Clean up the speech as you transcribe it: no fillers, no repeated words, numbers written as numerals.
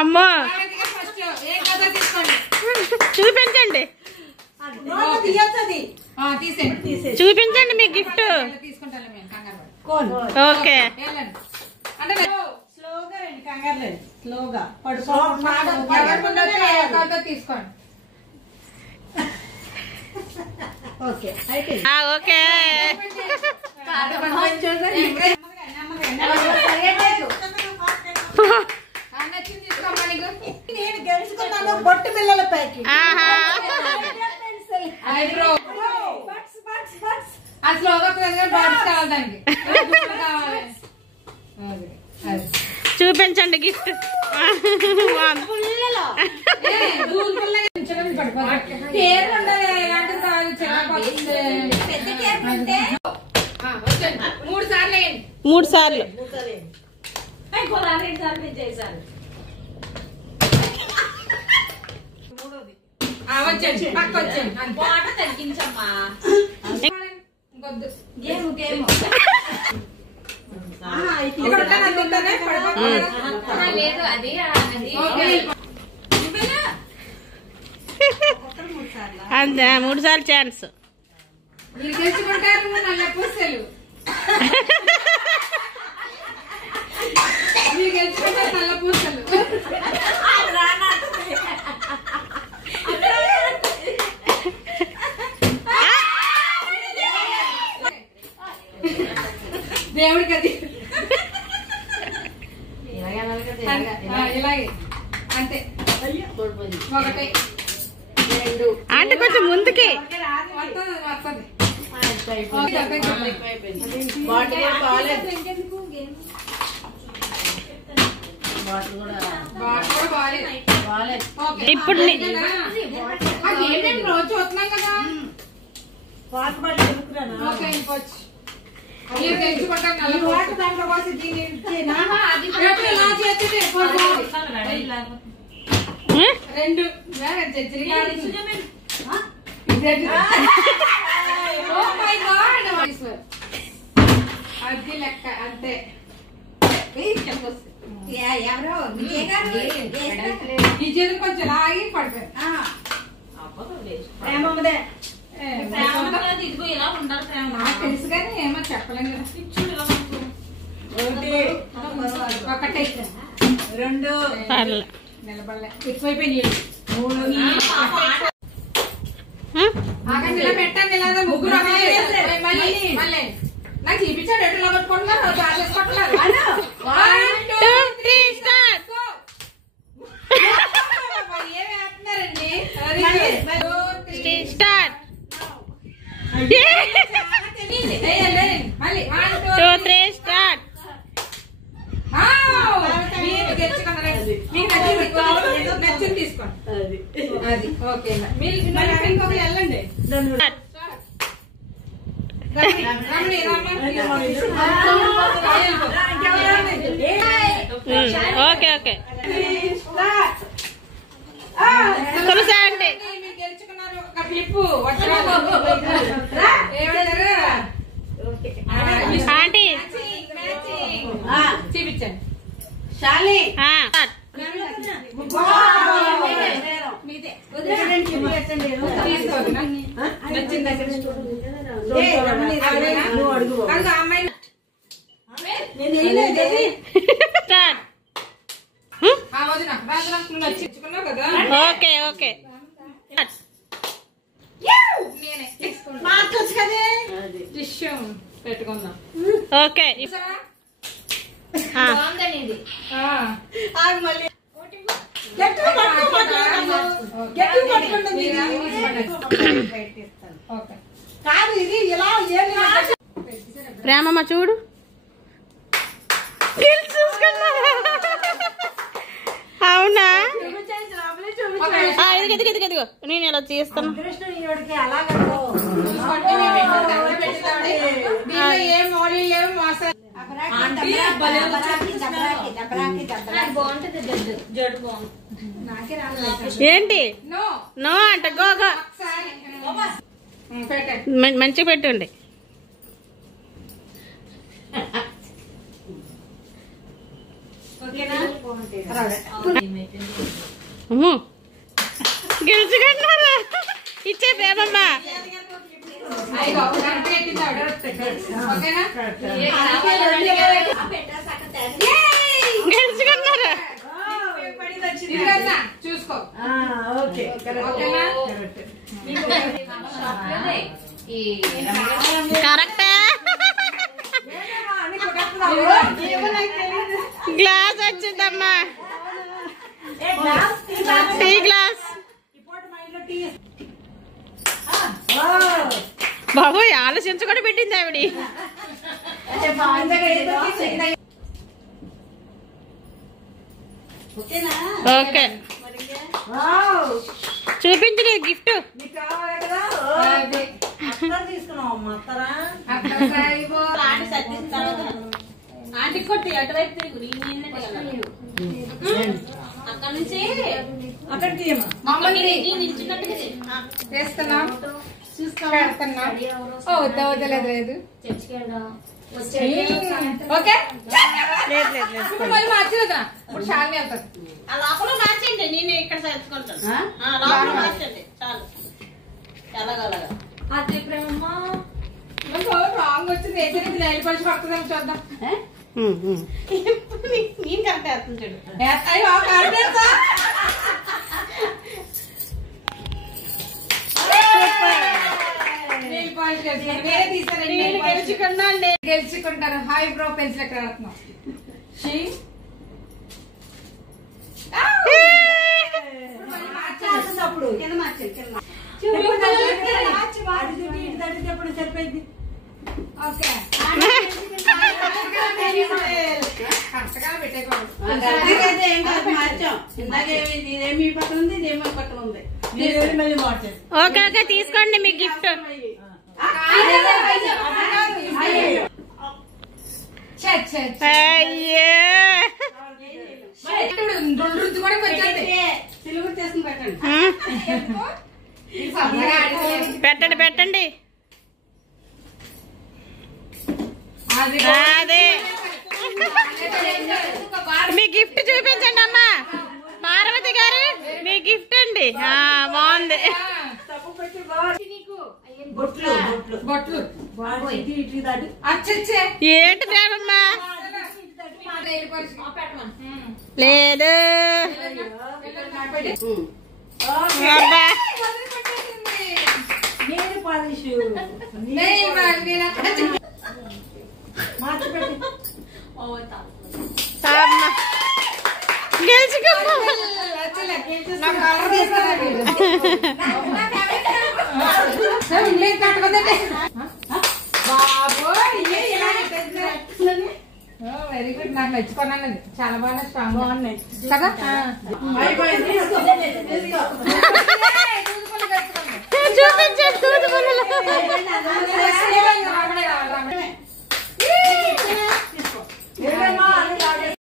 అమ్మో చూపించండి చూపించండి మీ గిఫ్ట్. ఓకే స్లోగా తీసుకోండి. ఓకే ఓకే నేను గెలుచుకున్నాను బొట్టు పిల్లల ప్యాకెట్. చూపించండి గిఫ్ట్. మూడు సార్లు తగ్గించమ్మా. లేదు అది అంతే 3 సార్లు ఛాన్స్. మీరు తెచ్చుకుంటారు నల్ల పూసలు. మీరు తెచ్చుకుంటారు నల్ల పూసలు. దేవుడికి అది ఇలాగే అంతే. 1 2 అంటే కొంచెం ముందుకి ఇప్పుడు రోజు చూస్తున్నాం కదా. రెండు అది లెక్క అంతే. ఈ చేతులు కొంచెం లాగి పడిపోయి నాకు తెలుసు కానీ ఏమో చెప్పలేం కదా. 1 2 నిలబడలే ఎక్కువైపోయినాయి. 3 ఇలా పెట్టండి. లేదా ముగ్గురు మళ్ళీ నాకు చూపించాడు ఎట్లా కొట్టుకుంటున్నారు చేసుకుంటున్నారు. 1 2 3 స్టార్ట్. ఏమి వేస్తున్నారండి స్టార్ట్. మళ్ళీ 1 2 3 స్టార్ట్. నచ్చింది తీసుకోండి. అది ఓకే. మీరు ఇంకొకరు వెళ్ళండి. ఓకే ఓకే తులసి అంటే మీరు గెలుచుకున్నారు ఒక క్లిప్ ఏమంటారు ఆంటీ చూపించండి. శాలి అమ్మాయి కదా. ఓకే ఓకే టిష్యూ పెట్టుకుందాం. ఓకే కాదు ఇది ఇలా ప్రేమమ్మ చూడు. అవునా ఇదిగో నేను ఇలా చేస్తాను. ఏం మోడీ లేవు మోసాలు. ఏంటి నో అంటే గోగా మంచిగా పెట్టుండి. అమ్మో గెలుచుకున్నారా ఇచ్చే ప్రేమమ్మా గెలుచుకున్నారా చూసుకో కరెక్టా గ్లాస్ వచ్చిందమ్మా టీ గ్లాస్ బాబు ఆలోచించకుండా పెట్టింది ఆవిడ ఓకే చూపించు గిఫ్ట్ ఆంటీ కొట్టి అటువైపు తిరుగు అక్కడ నుంచి చేస్తున్నా వద్దలేదు ఓకే ఇప్పుడు మళ్ళీ మార్చేదా ఇప్పుడు షాల్ని వెళ్తాను ఆ లోపల మార్చండి నేను ఇక్కడ చదువుకుంటాను లోపల మార్చండి చాలు ఎలాగలాగా అది ప్రేమమ్మా రాంగ్ వచ్చింది అయితే నైల్ పలిచి పడుతుందేమో చూద్దాం నేను కరెక్ట్ వేస్తుంది చూడు గెలుచుకుంటారు హాయ్ బ్రో పెన్సిల్ ఎక్కడ రాస్తున్నాం సరిపోయింది ఓకే కరెక్ట్గా పెట్టేకోండి ఇదేమి పక్కన ఉంది ఇదేమో పక్కన ఉంది మళ్ళీ మార్చాను. ఓకే ఓకే తీసుకోండి మీ గిఫ్ట్ అయ్యే కూడా కొంచెం సిలుగురు తీసుకుని పెట్టండి పెట్టండి పెట్టండి అదే మీ గిఫ్ట్ చూపించండి అమ్మా పార్వతి గారు మీ గిఫ్ట్ అండి బాగుంది బొట్లు బొట్లు బొట్లు అచ్చచ్చే ఏంటి ప్రేమమ్మా లేదు అబ్బా నేను పాలిష్ మార్చి పెట్టి అమ్మా గెలుచుకోమ్మా వెరీ గుడ్ నాకు నచ్చుకున్నాను చాలా బాగా స్ట్రాంగ్ బాగున్నాయి కదా అయిపోయింది